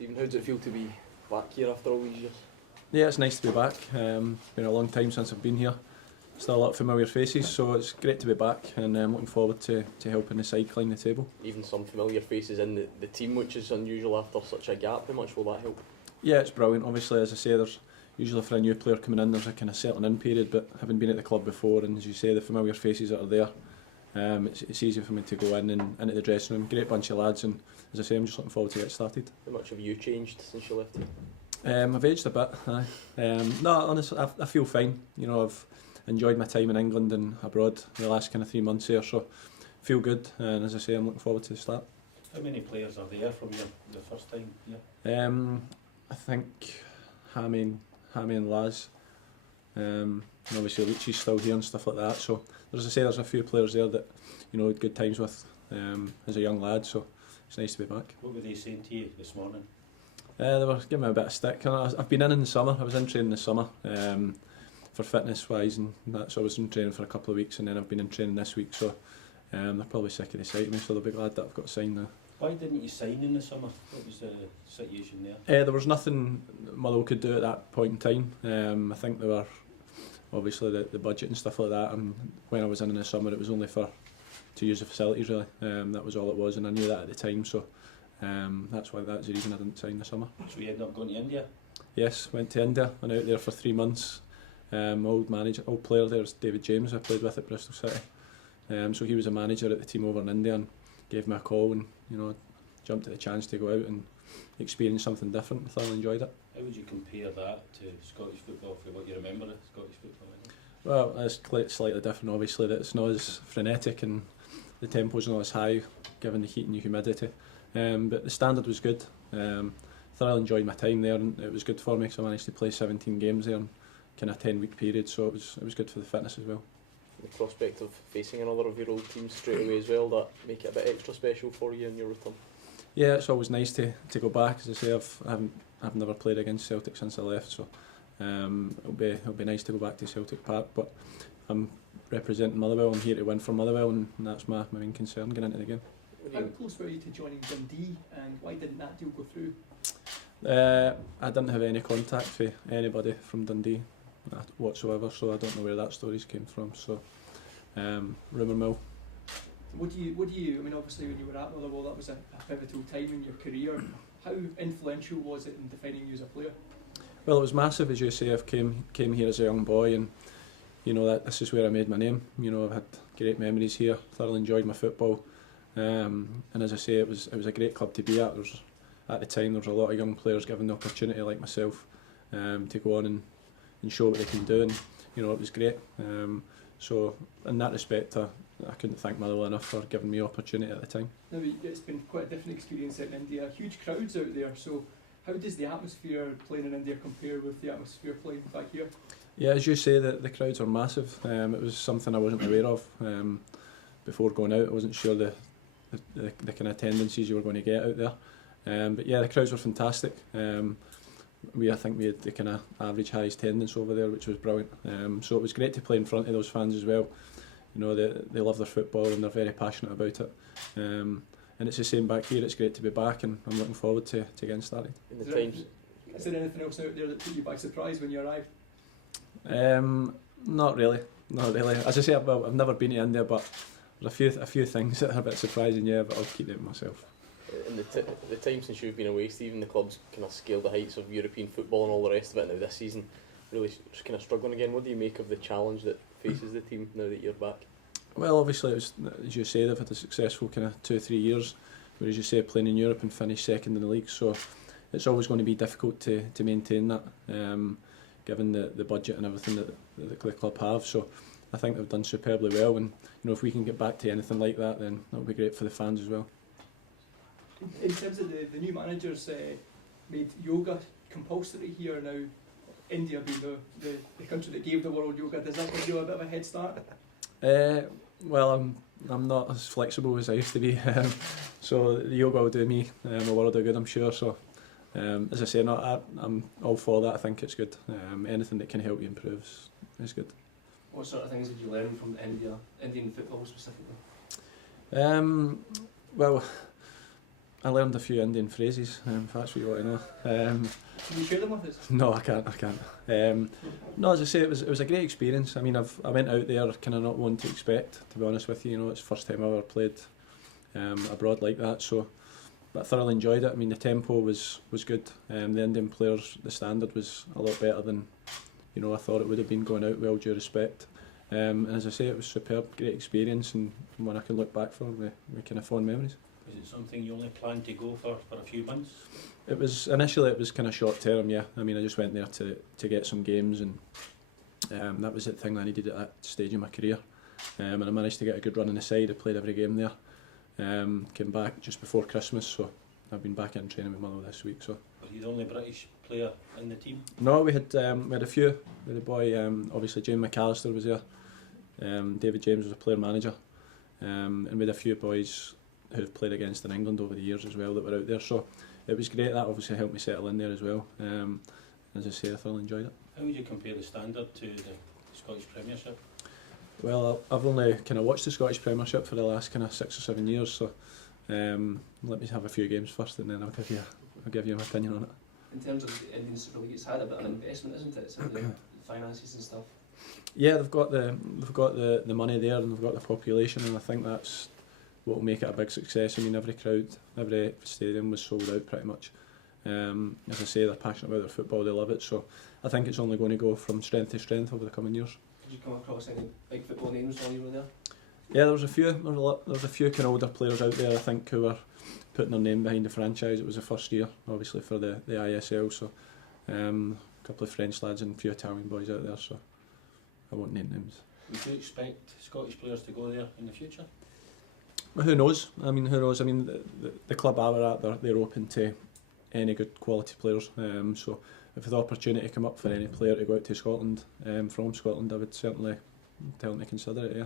Stephen, how does it feel to be back here after all these years? Yeah, it's nice to be back. Been a long time since I've been here. Still a lot of familiar faces, so it's great to be back, and I'm looking forward to helping the side climb the table. Even some familiar faces in the team, which is unusual after such a gap. How much will that help? Yeah, it's brilliant. Obviously, as I say, there's usually for a new player coming in, there's a kind of settling in period, but having been at the club before, and as you say, the familiar faces that are there, it's easy for me to go in and into the dressing room. Great bunch of lads, and as I say, I'm just looking forward to get started. How much have you changed since you left here? I've aged a bit. No, honestly, I feel fine. You know, I've enjoyed my time in England and abroad the last kind of 3 months here, so feel good. And as I say, I'm looking forward to the start. How many players are there from the first time here? I think Hammy and Laz. And obviously Leachy's still here and stuff like that. So as I say, there's a few players there that had good times with as a young lad. So it's nice to be back. What were they saying to you this morning? They were giving me a bit of stick. I've been in the summer. I was in training this summer for fitness wise and that. So I was in training for a couple of weeks, and then I've been in training this week. So they're probably sick of the sight of me. So they'll be glad that I've got signed now. Why didn't you sign in the summer? What was the situation there? There was nothing Motherwell could do at that point in time. I think they were obviously the budget and stuff like that. And when I was in the summer, it was only for to use the facilities really. That was all it was, and I knew that at the time. So. That's the reason I didn't sign the summer. So you ended up going to India? Yes, went to India, went out there for 3 months. Old player there was David James, I played with at Bristol City. So he was a manager at the team over in India and gave me a call, and jumped at the chance to go out and experience something different. I thoroughly enjoyed it. How would you compare that to Scottish football for what you remember of Scottish football? Well, it's slightly different obviously, that it's not as frenetic and the tempo's not as high given the heat and the humidity. But the standard was good. Thoroughly enjoyed my time there, and it was good for me because I managed to play 17 games there in kind of 10-week period, so it was good for the fitness as well. The prospect of facing another of your old teams straight away as well, that make it a bit extra special for you in your return? Yeah, it's always nice to go back. As I say, I've never played against Celtic since I left, so it'll be nice to go back to Celtic Park. But I'm representing Motherwell. I'm here to win for Motherwell, and that's my main concern going into the game. How close were you to joining Dundee, and why didn't that deal go through? I didn't have any contact with anybody from Dundee whatsoever, so I don't know where that stories came from. So, rumour mill. What do you? I mean, obviously, when you were at Motherwell, that was a pivotal time in your career. How influential was it in defining you as a player? Well, it was massive, as you say. I came here as a young boy, and this is where I made my name. I've had great memories here. Thoroughly enjoyed my football. And as I say, it was a great club to be at. At the time, there was a lot of young players given the opportunity, like myself, to go on and show what they can do, and it was great. So in that respect, I couldn't thank Motherwell enough for giving me opportunity at the time. Now, it's been quite a different experience in India. Huge crowds out there. So how does the atmosphere playing in India compare with the atmosphere playing back here? Yeah, as you say, the crowds are massive. It was something I wasn't aware of before going out. I wasn't sure the kind of attendances you were going to get out there, but yeah, the crowds were fantastic. I think we had the kind of average highest attendance over there, which was brilliant. So it was great to play in front of those fans as well. They love their football and they're very passionate about it. And it's the same back here. It's great to be back, and I'm looking forward to getting started. Is there anything else out there that took you by surprise when you arrived? Not really. As I say, I've never been to India, but there's a few things that are a bit surprising, yeah, but I'll keep them myself. In the time since you've been away, Stephen, the club's kind of scaled the heights of European football and all the rest of it. Now this season, really just kind of struggling again. What do you make of the challenge that faces the team now that you're back? Well, obviously, it was, as you say, they've had a successful kind of 2 or 3 years, where, as you say, playing in Europe and finish second in the league. So it's always going to be difficult to maintain that, given the budget and everything that the club have. So I think they've done superbly well, and if we can get back to anything like that, then that would be great for the fans as well. In terms of the new managers made yoga compulsory here now, India being the country that gave the world yoga, does that give you a bit of a head start? Well, I'm not as flexible as I used to be, so the yoga will do me a world of good, I'm sure. So as I say, I'm all for that. I think it's good. Anything that can help you improve is good. What sort of things did you learn from Indian football specifically? Well, I learned a few Indian phrases, if that's what you want to know. Can you share them with us? No, I can't. No, as I say, it was a great experience. I mean, I went out there kind of not wanting to expect, to be honest with you. You know, it's the first time I ever played abroad like that. So, but I thoroughly enjoyed it. I mean, the tempo was good. The Indian players, the standard was a lot better than I thought it would have been going out. With all due respect. And as I say, it was superb, great experience, and one I can look back for with kind of fond memories. Was it something you only planned to go for a few months? It was initially kind of short term, yeah. I mean, I just went there to get some games, and that was the thing I needed at that stage of my career. And I managed to get a good run on the side. I played every game there. Came back just before Christmas, so I've been back in training with Motherwell this week. So. Were you the only British player in the team? No, we had a few. We had a boy, obviously James McAllister was there. David James was a player manager, and we had a few boys who've played against in England over the years as well that were out there. So it was great. That obviously helped me settle in there as well. As I say, I thoroughly enjoyed it. How would you compare the standard to the Scottish Premiership? Well, I've only kind of watched the Scottish Premiership for the last kind of 6 or 7 years. So let me have a few games first, and then I'll give you my opinion on it. In terms of the Indian Super League, it's had a bit of an investment, isn't it? So the finances and stuff. Yeah, they've got the money there, and they've got the population, and I think that's what will make it a big success. I mean, every crowd, every stadium was sold out pretty much. As I say, they're passionate about their football, they love it, so I think it's only going to go from strength to strength over the coming years. Did you come across any big football names while you were there? Yeah, there was a few. There was a few kind of older players out there, I think, who were putting their name behind the franchise. It was the first year, obviously, for the ISL, so a couple of French lads and a few Italian boys out there, so I won't name names. Would you expect Scottish players to go there in the future? Well, who knows? I mean, the club I were at, they're open to any good quality players. So if the opportunity come up for any player to go out to Scotland, from Scotland, I would certainly tell them to consider it, yeah.